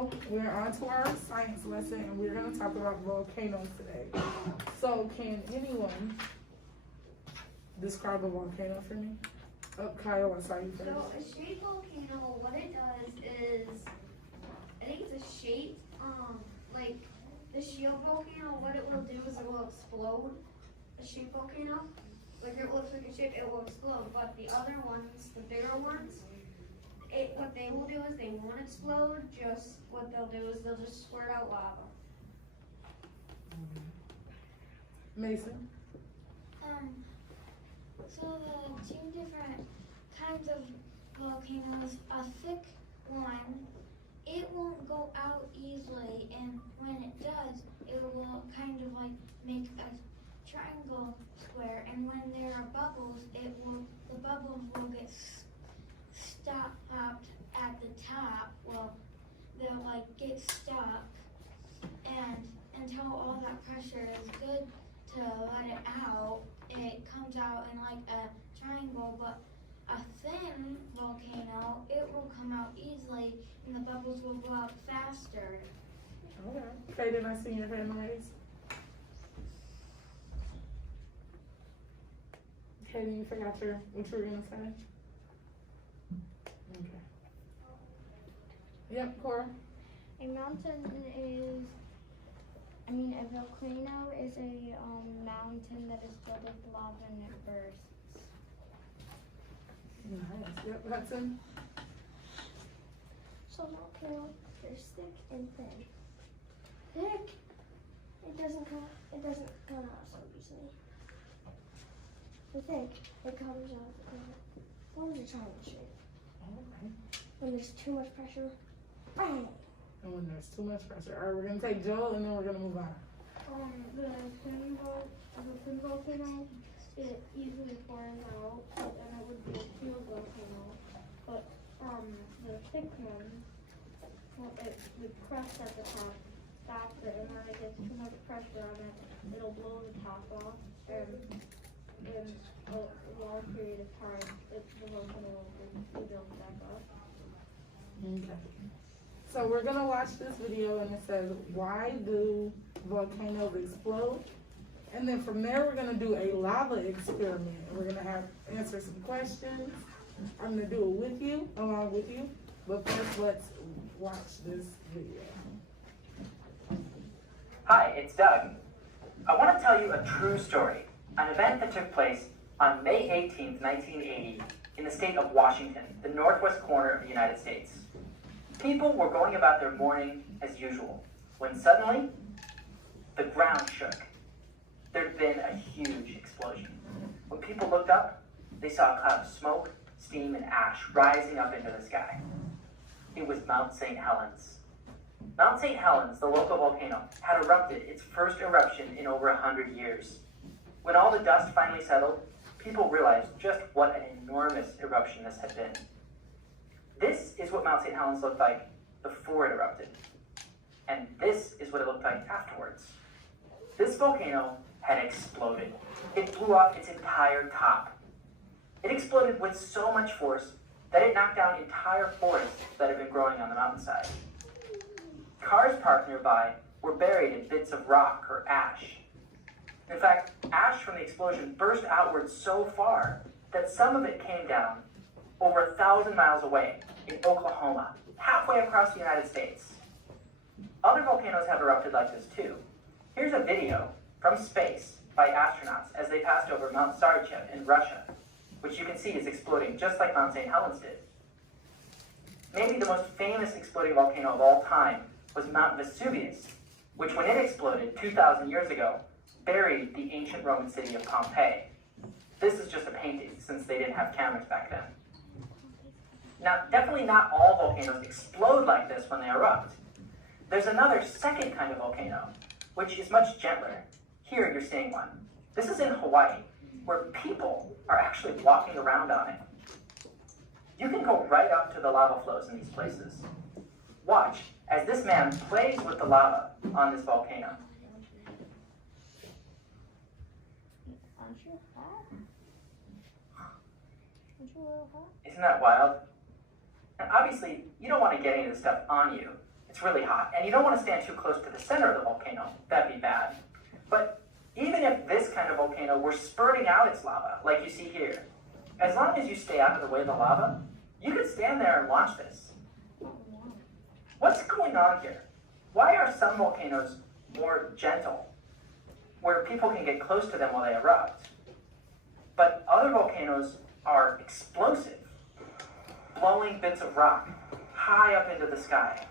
So we're on to our science lesson, and we're going to talk about volcanoes today. So can anyone describe a volcano for me? Oh, Kyle, I saw you first. So a shaped volcano, what it does is, I think it's a shape, like the shield volcano, what it will do is it will explode. A shaped volcano, like it looks like a shape, it will explode. But the other ones, the bigger ones, what they will do is they won't explode. Just what they'll do is they'll just squirt out lava. Mason? So the two different kinds of volcanoes, a thick one, it won't go out easily, and when it does, it will kind of like make a triangle square, and when there are bubbles, the bubbles will get stopped at the top. Well, they'll like get stuck, and until all that pressure is good to let it out, it comes out in like a triangle. But a thin volcano, it will come out easily, and the bubbles will go out faster. Okay. Kaden, I see your hand raised. Kaden, you forgot what you were going to say? Okay. Yep, Cora? A mountain is, a volcano is a mountain that is filled with lava and it bursts. Nice. Yep, Hudson? So volcano, there's thick and thin. Thick, it doesn't come out so easily. The thick, it comes out forms a triangle shape. Okay. When there's too much pressure, bang! And when there's too much pressure. All right, we're going to take Joel, and then we're going to move on. The thin volcano, it easily forms out, and it would be a shield volcano. But the thick one, well, it would crust at the top, stops it, and when it gets too much pressure on it, it'll blow the top off, and in a long period of time, the volcano will be built back up. Okay. So we're going to watch this video, and it says, why do volcanoes explode? And then from there, we're going to do a lava experiment. We're going to answer some questions. I'm going to do it with you, along with you. But first, let's watch this video. Hi, it's Doug. I want to tell you a true story, an event that took place on May 18th, 1980, in the state of Washington, the northwest corner of the United States. People were going about their morning as usual, when suddenly, the ground shook. There'd been a huge explosion. When people looked up, they saw a cloud of smoke, steam, and ash rising up into the sky. It was Mount St. Helens. Mount St. Helens, the local volcano, had erupted its first eruption in over 100 years. When all the dust finally settled, people realized just what an enormous eruption this had been. This is what Mount St. Helens looked like before it erupted. And this is what it looked like afterwards. This volcano had exploded. It blew off its entire top. It exploded with so much force that it knocked down entire forests that had been growing on the mountainside. Cars parked nearby were buried in bits of rock or ash. In fact, ash from the explosion burst outward so far that some of it came down over 1,000 miles away in Oklahoma, halfway across the United States. Other volcanoes have erupted like this too. Here's a video from space by astronauts as they passed over Mount Sarychev in Russia, which you can see is exploding just like Mount St. Helens did. Maybe the most famous exploding volcano of all time was Mount Vesuvius, which when it exploded 2,000 years ago, buried the ancient Roman city of Pompeii. This is just a painting since they didn't have cameras back then. Now, definitely not all volcanoes explode like this when they erupt. There's another second kind of volcano, which is much gentler. Here you're seeing one. This is in Hawaii, where people are actually walking around on it. You can go right up to the lava flows in these places. Watch as this man plays with the lava on this volcano. Isn't that wild? And obviously, you don't want to get any of this stuff on you. It's really hot, and you don't want to stand too close to the center of the volcano. That'd be bad. But even if this kind of volcano were spurting out its lava, like you see here, as long as you stay out of the way of the lava, you could stand there and watch this. What's going on here? Why are some volcanoes more gentle, where people can get close to them while they erupt, but other volcanoes are explosive, blowing bits of rock high up into the sky?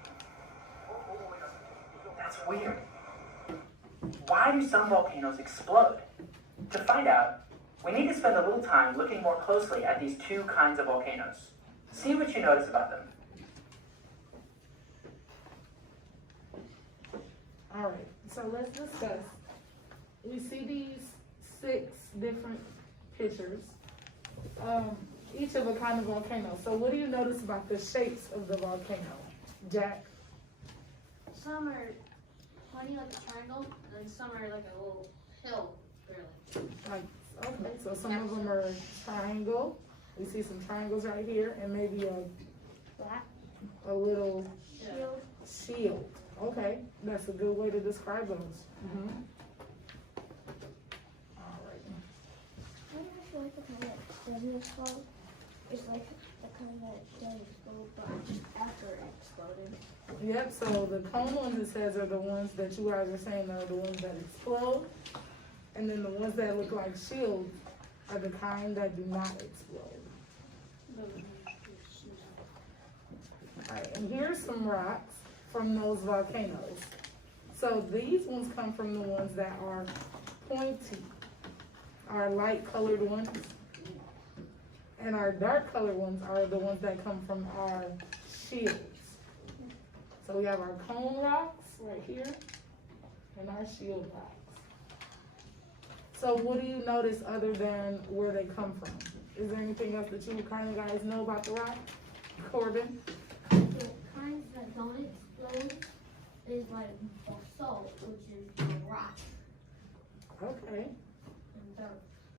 That's weird. Why do some volcanoes explode? To find out, we need to spend a little time looking more closely at these two kinds of volcanoes. See what you notice about them. All right, so let's discuss. We see these 6 different pictures, each of a kind of volcano. So what do you notice about the shapes of the volcano, Jack? Some are pointy like a triangle, and some are like a little hill, really. Like, okay, so some of them are triangle. We see some triangles right here, and maybe a little shield. Okay, that's a good way to describe those. All right. I don't feel like the kind that doesn't explode is like the kind that does explode, but just after it exploded. Yep, so the cone ones, it says, are the ones that you guys are saying are the ones that explode. And then the ones that look like shields are the kind that do not explode. Alright, and here's some rocks from those volcanoes. So these ones come from the ones that are pointy, our light colored ones. And our dark colored ones are the ones that come from our shields. So we have our cone rocks right here and our shield rocks. So what do you notice other than where they come from? Is there anything else that you kind of guys know about the rock? Corbin? The kinds that don't explode is like basalt, which is rock, Okay. and dark